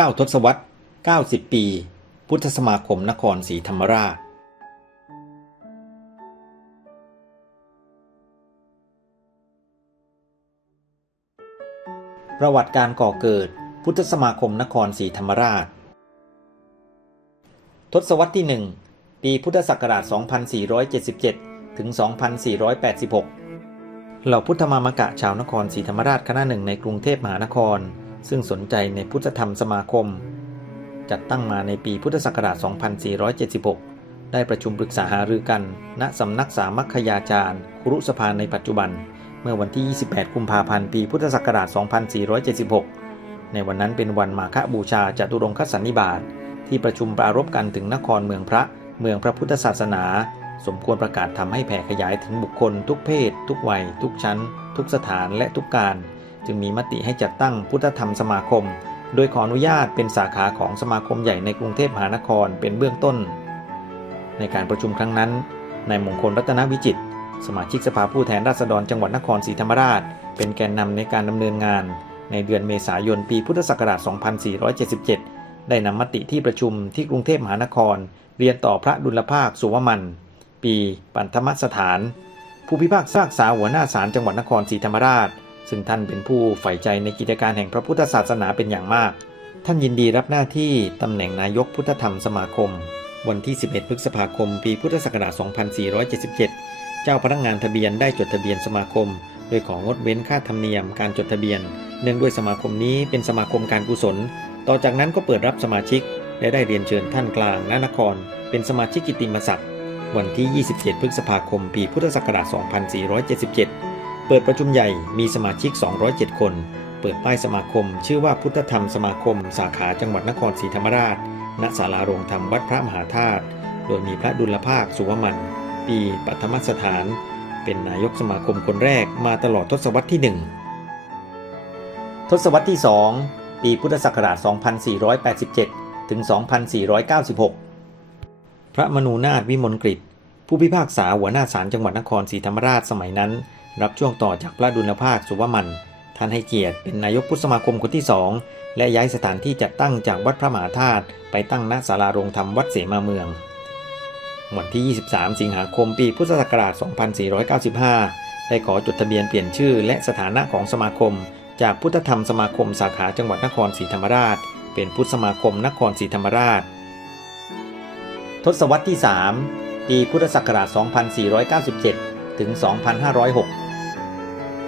9 ทศวรรษ 90 ปี พุทธสมาคมนครศรีธรรมราชประวัติการก่อเกิด พุทธสมาคมนครศรีธรรมราช ทศวรรษที่ 1 ปีพุทธศักราช 2477 ถึง 2486 เหล่าพุทธมามกะชาวนครศรีธรรมราชคณะหนึ่งในกรุงเทพมหานคร ซึ่งสนใจในพุทธธรรมสมาคม จัดตั้งมาในปีพุทธศักราช 2476 ได้ประชุมปรึกษาหารือกัน ณสำนักสามัคคยาจารย์ ครุสภาในปัจจุบัน เมื่อวันที่ 28 กุมภาพันธ์ ปีพุทธศักราช 2476 ในวันนั้นเป็นวันมาฆบูชาจตุรงคสันนิบาตที่ประชุมปรารภกันถึงนครเมืองพระ เมืองพระพุทธศาสนา สมควรประกาศทำให้แผ่ขยายถึงบุคคล ทุกเพศ ทุกวัย ทุกชั้น ทุกสถานและทุกการ จึงมีมติให้จัดตั้งพุทธธรรมสมาคม โดยขออนุญาตเป็นสาขาของสมาคมใหญ่ในกรุงเทพมหานครเป็นเบื้องต้น ในการประชุมครั้งนั้นนายมงคลรัตนวิจิต สมาชิกสภาผู้แทนราษฎรจังหวัดนครศรีธรรมราช เป็นแกนนำในการดำเนินงาน ในเดือนเมษายนปีพุทธศักราช 2477 ได้นำมติที่ประชุมที่กรุงเทพมหานคร เรียนต่อพระดุลภาคสุวมัน ปี ปันธมสถาน ผู้พิพากษาษาหัวหน้าศาลจังหวัดนครศรีธรรมราช ซึ่งท่านเป็นผู้ใฝ่ใจในกิจการแห่งพระพุทธศาสนาเป็นอย่างมาก ท่านยินดีรับหน้าที่ตำแหน่งนายกพุทธธรรมสมาคม วันที่ 11 พฤษภาคม ปีพุทธศักราช 2477 เจ้าพนักงานทะเบียนได้จดทะเบียนสมาคม โดยของดเว้นค่าธรรมเนียมการจดทะเบียน เนื่องด้วยสมาคมนี้เป็นสมาคมการกุศล ต่อจากนั้นก็เปิดรับสมาชิก และได้เรียนเชิญท่านกลางนนคร เป็นสมาชิกกิตติมศักดิ์วันที่ 27 พฤษภาคม ปีพุทธศักราช 2477 เปิดประชุมใหญ่มีสมาชิก 207 คน เปิดป้ายสมาคม ชื่อว่าพุทธธรรมสมาคม สาขาจังหวัดนครศรีธรรมราช ณ ศาลาโรงธรรมวัดพระมหาธาตุ โดยมีพระดุลภาคสุวมัน ปีปัทมสถาน เป็นนายกสมาคมคนแรกมาตลอดทศวรรษที่ 1 ทศวรรษที่ 2 ปีพุทธศักราช 2487 ถึง 2496 พระมนูนาถวิมลกฤษผู้พิพากษาหัวหน้าศาลจังหวัดนครศรีธรรมราชสมัยนั้น รับช่วงต่อจากพระดุลภาคสุวมันท่านให้เกียรติเป็นนายกพุทธสมาคมคนที่สองและย้ายสถานที่จัดตั้งจากวัดพระมหาธาตุไปตั้งณศาลาโรงธรรมวัดเสมาเมือง วันที่ 23 สิงหาคมปีพุทธศักราช 2495 ได้ขอจดทะเบียนเปลี่ยนชื่อและสถานะของสมาคม จากพุทธธรรมสมาคมสาขาจังหวัดนครศรีธรรมราช เป็นพุทธสมาคมนครศรีธรรมราช ทศวรรษที่ 3 ปีพุทธศักราช 2497 ถึง 2506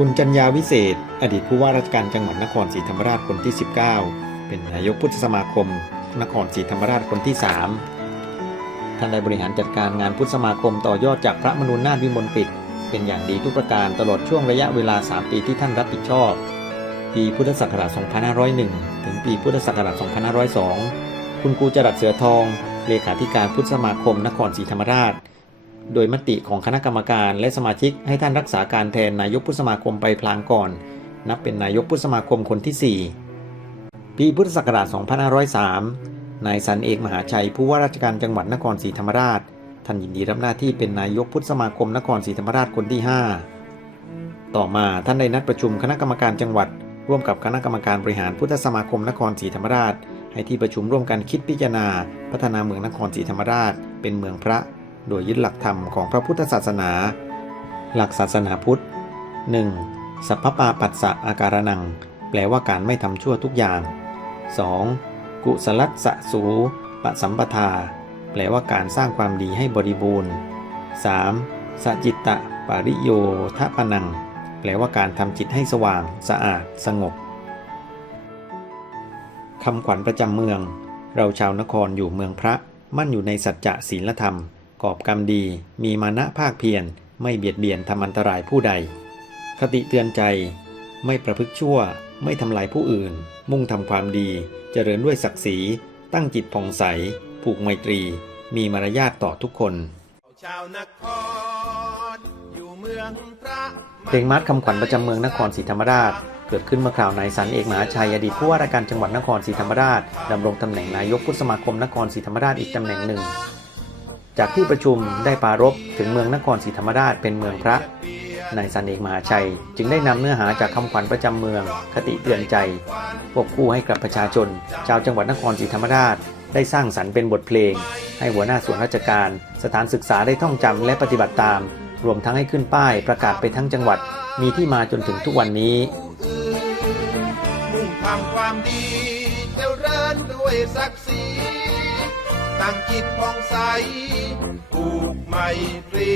คุณจัญญาวิเศษ อดีตผู้ว่าราชการจังหวัดนครศรีธรรมราชคนที่ 19 เป็นนายกพุทธสมาคม นครศรีธรรมราชคนที่ 3 ท่านได้บริหารจัดการงานพุทธสมาคมต่อยอดจากพระมนุนนาถวิมลปิดเป็นอย่างดีทุกประการตลอดช่วงระยะเวลา 3 ปีที่ท่านรับผิดชอบ ปีพุทธศักราช 2501 ถึงปีพุทธศักราช 2502 คุณครูจรัสเสือทอง เลขาธิการพุทธสมาคม นครศรีธรรมราช โดยมติของคณะกรรมการและสมาชิกให้ท่านรักษาการแทนนายกพุทธสมาคมไปพลางก่อน นับเป็นนายกพุทธสมาคมคนที่ 4 ปีพุทธศักราช 2503 นายสันเอกมหาชัยผู้ว่าราชการจังหวัดนครศรีธรรมราช ท่านยินดีรับหน้าที่เป็นนายกพุทธสมาคมนครศรีธรรมราชคนที่ 5 ต่อมาท่านได้นัดประชุมคณะกรรมการจังหวัด ร่วมกับคณะกรรมการบริหารพุทธสมาคมนครศรีธรรมราช ให้ที่ประชุมร่วมกันคิดพิจารณา พัฒนาเมืองนครศรีธรรมราช เป็นเมืองพระ โดยยึดหลักธรรมของพระพุทธศาสนา หลักศาสนาพุทธ 1. สัพพปาปัสสะอาการนัง แปลว่าการไม่ทำชั่วทุกอย่าง 2. กุสลัสสะสูปสัมปทา แปลว่าการสร้างความดีให้บริบูรณ์ 3. สจิตตะปาริโยทะปนัง แปลว่าการทำจิตให้สว่าง สะอาด สงบคำขวัญประจำเมือง เราชาวนครอยู่เมืองพระ มั่นอยู่ในสัจจะศีลธรรม กอบกรรมดี มีมานะภาคเพียร ไม่เบียดเบียนทำอันตรายผู้ใด คติเตือนใจ ไม่ประพฤกชั่ว ไม่ทำลายผู้อื่น มุ่งทำความดี เจริญด้วยศักดิ์ศรี ตั้งจิตผ่องใส ผูกไมตรี มีมารยาทต่อทุกคนชาวนครอยู่เมืองพระเพลงมาร์ชคำขวัญประจำเมืองนครศรีธรรมราชเกิดขึ้นเมื่อคราวนายสันเอกมหาชัยอดีตผู้ว่าราชการจังหวัดนครศรีธรรมราชดำรงตำแหน่งนายกพุทธสมาคมนครศรีธรรมราชอีกตำแหน่งหนึ่ง จากที่ประชุมได้ปรารภถึงเมืองนครศรีธรรมราชเป็นเมืองพระนายสันเอกมหาชัย จึงได้นำเนื้อหาจากคำขวัญประจำเมืองคติเตือนใจควบคู่ให้กับประชาชน ชาวจังหวัดนครศรีธรรมราช ได้สร้างสรรค์เป็นบทเพลง ให้หัวหน้าส่วนราชการ สถานศึกษาได้ท่องจำและปฏิบัติตาม รวมทั้งให้ขึ้นป้ายประกาศไปทั้งจังหวัดมีที่มาจนถึงทุกวันนี้มุ่งทำความดีเจริญด้วยศักดิ์ศรี ตั้งจิตผ่องใสผูกไมตรี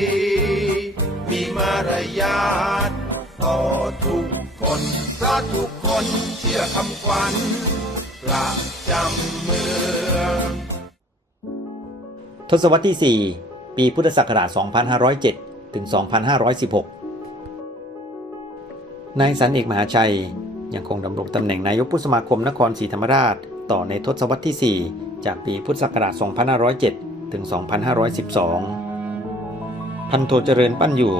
มีมารยาทต่อทุกคนเพราะทุกคนเชื่อคำขวัญประจำเมืองทศวรรษที่ 4 ปีพุทธศักราช 2507 ถึง 2516 นายสันเอกมหาชัยยังคงดำรงตำแหน่งนายกผู้สมาคมนครศรีธรรมราช ต่อในทศวรรษที่ 4 จากปีพุทธศักราช 2507 ถึง 2512 พันโทเจริญปั้นอยู่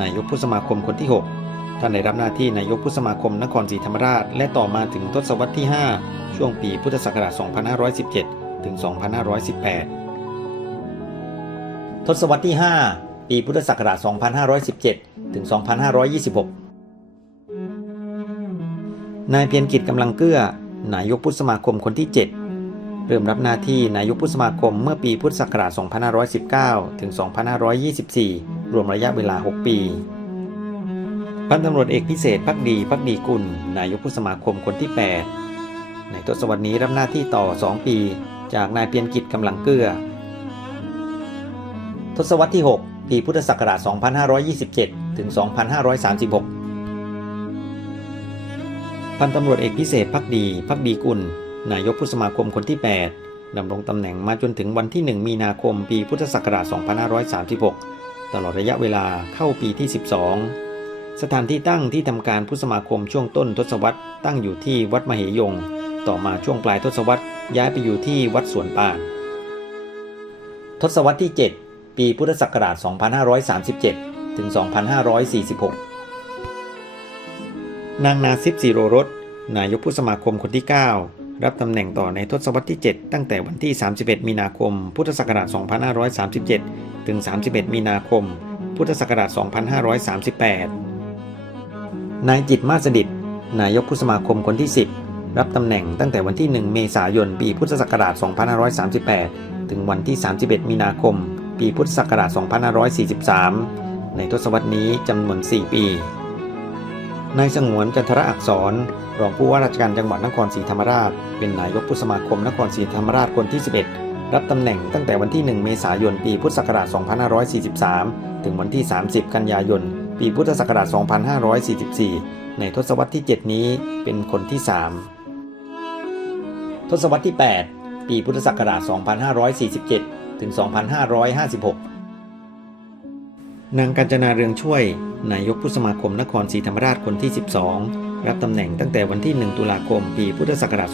นายกผู้สมาคมคนที่ 6 ท่านได้รับหน้าที่นายกผู้สมาคมนครศรีธรรมราช และต่อมาถึงทศวรรษที่ 5 ช่วงปีพุทธศักราช 2517 ถึง 2518 ทศวรรษที่ 5 ปีพุทธศักราช 2517 ถึง 2526นายเพียรกิจกำลังเกื้อนายกพุทธสมาคมคนที่7 เริ่มรับหน้าที่นายกพุทธสมาคมเมื่อปีพุทธศักราช 2519 ถึง 2524 รวมระยะเวลา 6 ปีพันตำรวจเอกพิเศษพักดีพักดีกุล นายกพุทธสมาคมคนที่ 8 ในทศวรรษนี้รับหน้าที่ต่อ 2 ปี จากนายเพียรกิจกำลังเกื้อ ทศวรรษที่ 6 ปีพุทธศักราช 2527 ถึง 2536 พันตำรวจเอกพิเศษพักดีพักดีกุล นายกผู้สมาคมคนที่ 8 ดำรงตำแหน่งมาจนถึงวันที่ 1 มีนาคมปีพุทธศักราช 2536 ตลอดระยะเวลาเข้าปีที่ 12 สถานที่ตั้งที่ทำการผู้สมาคมช่วงต้นทศวรรษตั้งอยู่ที่วัดมเหยง ต่อมาช่วงปลายทศวรรษย้ายไปอยู่ที่วัดสวนป่าน ทศวรรษที่ 7 ปีพุทธศักราช 2537 ถึง 2546 นางนาซิปสีโรรสนายกผู้สมาคมคนที่ 9 รับตำแหน่งต่อในทศวรรษที่ 7 ตั้งแต่วันที่ 31 มีนาคม พุทธศักราช 2537 ถึง 31 มีนาคม พุทธศักราช 2538 นายจิตมาสดิตนายกผู้สมาคมคนที่ 10 รับตำแหน่งตั้งแต่วันที่ 1 เมษายน ปีพุทธศักราช 2538 ถึงวันที่ 31 มีนาคม ปีพุทธศักราช 2543 ในทศวรรษนี้จำนวน 4 ปี นายสงวนจันทรอักษรรองผู้ว่าราชการจังหวัดนครศรีธรรมราช เป็นนายกผู้สมาคมนครศรีธรรมราชคนที่ 11 รับตำแหน่งตั้งแต่วันที่ 1 เมษายน ปีพุทธศักราช 2543 ถึงวันที่ 30 กันยายน ปีพุทธศักราช 2544 ในทศวรรษที่ 7 นี้เป็นคนที่ 3 ทศวรรษที่ 8 ปีพุทธศักราช 2547 ถึง 2556นางกัญจนาเรืองช่วย นายกผู้สมาคมนครศรีธรรมราชคนที่ 12 รับตำแหน่งตั้งแต่วันที่ 1 ตุลาคม ปีพุทธศักราช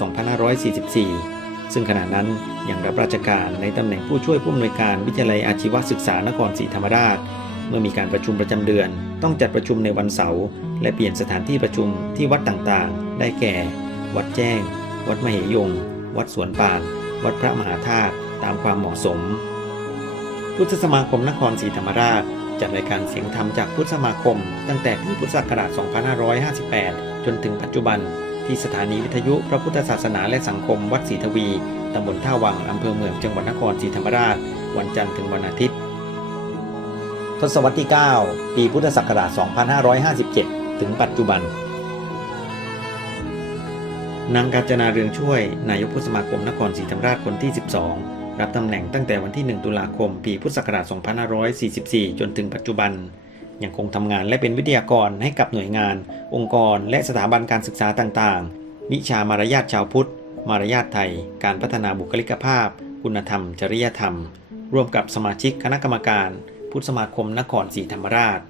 2544 ซึ่งขณะนั้นยังรับราชการในตำแหน่งผู้ช่วยผู้อำนวยการวิทยาลัยอาชีวศึกษานครศรีธรรมราช เมื่อมีการประชุมประจำเดือน ต้องจัดประชุมในวันเสาร์และเปลี่ยนสถานที่ประชุมที่วัดต่างๆ ได้แก่ วัดแจ้ง วัดมเหยง วัดสวนป่าน วัดพระมหาธาตุตามความเหมาะสม พุทธสมาคมนครศรีธรรมราช จัดรายการเสียงธรรมจากพุทธสมาคม ตั้งแต่ปีพุทธศักราช 2558 จนถึงปัจจุบัน ที่สถานีวิทยุพระพุทธศาสนาและสังคมวัดศรีทวี ตำบลท่าวัง อำเภอเมืองจังหวัดนครศรีธรรมราช วันจันทร์ถึงวันอาทิตย์ ทศวรรษที่ 9 ปีพุทธศักราช 2557 ถึงปัจจุบัน นางกาญจนาเรืองช่วย นายกผู้สมาคมนครศรีธรรมราชคนที่ 12 รับตำแหน่งตั้งแต่วันที่ 1 ตุลาคม ปีพุทธศักราช 2544 จนถึงปัจจุบัน ยังคงทำงานและเป็นวิทยากรให้กับหน่วยงาน องค์กร และสถาบันการศึกษาต่างๆ วิชามารยาทชาวพุทธ มารยาทไทย การพัฒนาบุคลิกภาพ คุณธรรม จริยธรรม ร่วมกับสมาชิกคณะกรรมการ พุทธสมาคมนครศรีธรรมราช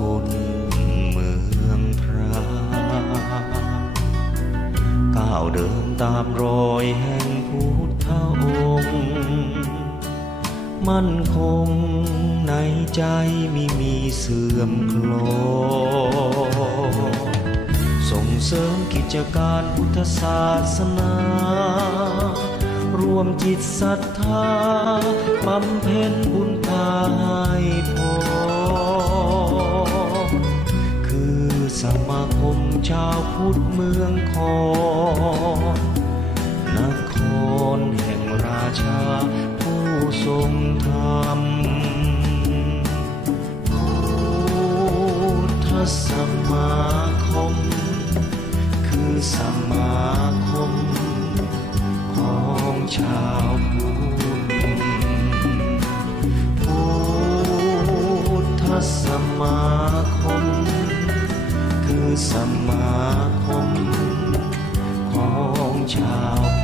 คนเมืองพระก้าวเดินตามรอยแห่งพุทธองค์ มั่นคงในใจไม่มีเสื่อมคลนส่งเสริมกิจการพุทธศาสนารวมจิตศรัทธาบำเพ็ญบุญทาย สมาคมชาวพุทธเมืองคอนนครแห่งราชาผู้ทรงธรรมพุทธสมาคม คือสมาคม ของชาวพุทธพุทธสมาคม สมาคม ของชาว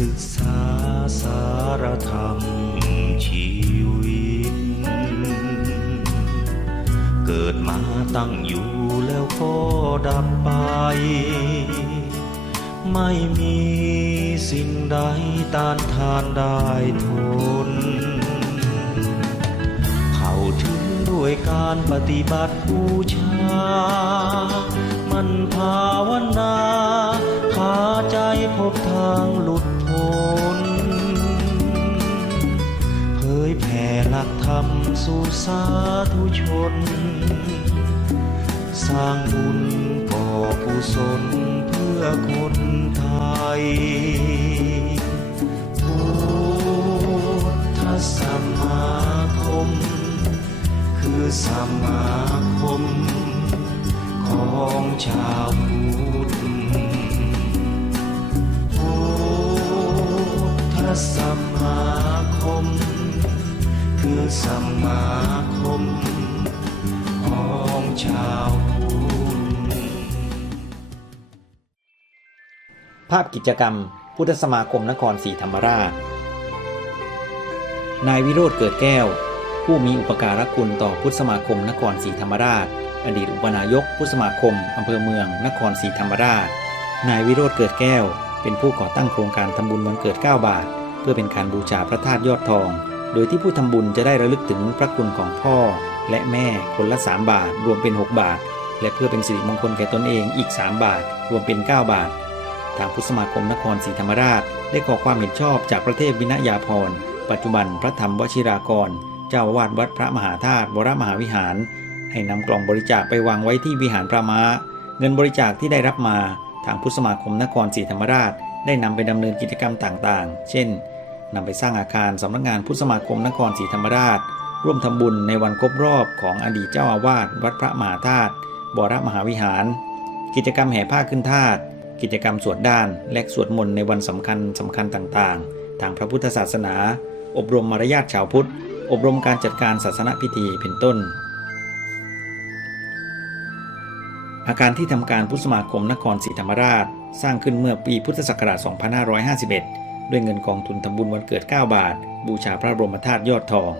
ศึกษาสารธรรมชีวิต เกิดมาตั้งอยู่แล้วก็ดับไป ไม่มีสิ่งใดต้านทานได้ทน เข้าถึงด้วยการปฏิบัติบูชา มันภาวนาพาใจพบทางหลุด หลักธรรมสู่สาธุชน สร้างบุญก่อกุศลเพื่อคนไทยพุทธสมาคม คือสมาคม ของชาวพุทธพุทธสมาคม คือสมาคม ของชาวพุทธภาพกิจกรรม พุทธสมาคมนครศรีธรรมราช นายวิโรธเกิดแก้ว ผู้มีอุปการะคุณต่อพุทธสมาคมนครศรีธรรมราช อดีตอุปนายกพุทธสมาคมอำเภอเมือง นครศรีธรรมราช นายวิโรธเกิดแก้ว เป็นผู้ก่อตั้งโครงการทำบุญวันเกิด 9 บาท เพื่อเป็นการบูชาพระธาตุยอดทอง โดยที่ผู้ทำบุญจะได้ระลึกถึงพระคุณของพ่อ และแม่คนละ 3 บาท รวมเป็น 6 บาท และเพื่อเป็นสิริมงคลแก่ตนเองอีก 3 บาท รวมเป็น 9 บาท ทางพุทธสมาคมนครศรีธรรมราช ได้ขอความเห็นชอบจากพระเทพวินยาพรปัจจุบันพระธรรมวชิรากร เจ้าวาสวัดพระมหาธาตุวรมหาวิหาร ให้นำกล่องบริจาคไปวางไว้ที่วิหารพระม้า เงินบริจาคที่ได้รับมา ทางพุทธสมาคมนครศรีธรรมราช ได้นำไปดำเนินกิจกรรมต่างๆ เช่น นำไปสร้างอาคารสำนักงานพุทธสมาคมนครศรีธรรมราช ร่วมทำบุญในวันครบรอบของอดีตเจ้าอาวาสวัดพระมหาธาตุวรมหาวิหาร กิจกรรมแห่ผ้าขึ้นธาตุกิจกรรมสวดด้าน และสวดมนต์ในวันสำคัญสำคัญต่างๆ ทางพระพุทธศาสนา อบรมมารยาทชาวพุทธ อบรมการจัดการศาสนพิธีเป็นต้น อาคารที่ทำการพุทธสมาคมนครศรีธรรมราช สร้างขึ้นเมื่อปีพุทธศักราช 2551 ด้วยเงินกองทุนทำบุญวันเกิด 9 บาท บูชาพระบรมธาตุยอดทอง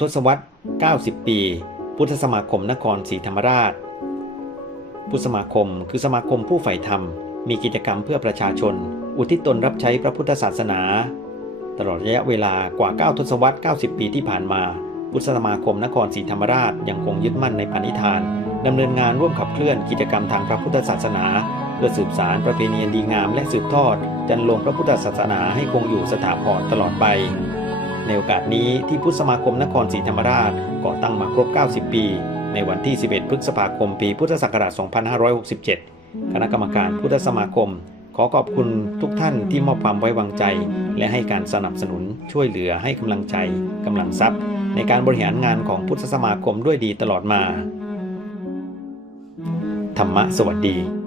ทศวรรษ 90 ปี พุทธสมาคมนครศรีธรรมราช พุทธสมาคมคือสมาคมผู้ใฝ่ธรรม มีกิจกรรมเพื่อประชาชน อุทิศตนรับใช้พระพุทธศาสนา ตลอดระยะเวลากว่า 9 ทศวรรษ 90 ปีที่ผ่านมา พุทธสมาคมนครศรีธรรมราชยังคงยึดมั่นในปณิธานดำเนินงานร่วมขับเคลื่อนกิจกรรมทางพระพุทธศาสนาเพื่อสืบสารประเพณีอันดีงามและสืบทอด จันลงพระพุทธศาสนาให้คงอยู่สถาพรตลอดไป ในโอกาสนี้ที่พุทธสมาคมนครศรีธรรมราชก่อตั้งมาครบ 90 ปี ในวันที่ 11 พฤษภาคม ปีพุทธศักราช 2567 คณะกรรมการพุทธสมาคม ขอขอบคุณทุกท่านที่มอบความไว้วางใจ และให้การสนับสนุนช่วยเหลือให้กำลังใจกำลังทรัพย์ ในการบริหารงานของพุทธสมาคมด้วยดีตลอดมา ธรรมะสวัสดี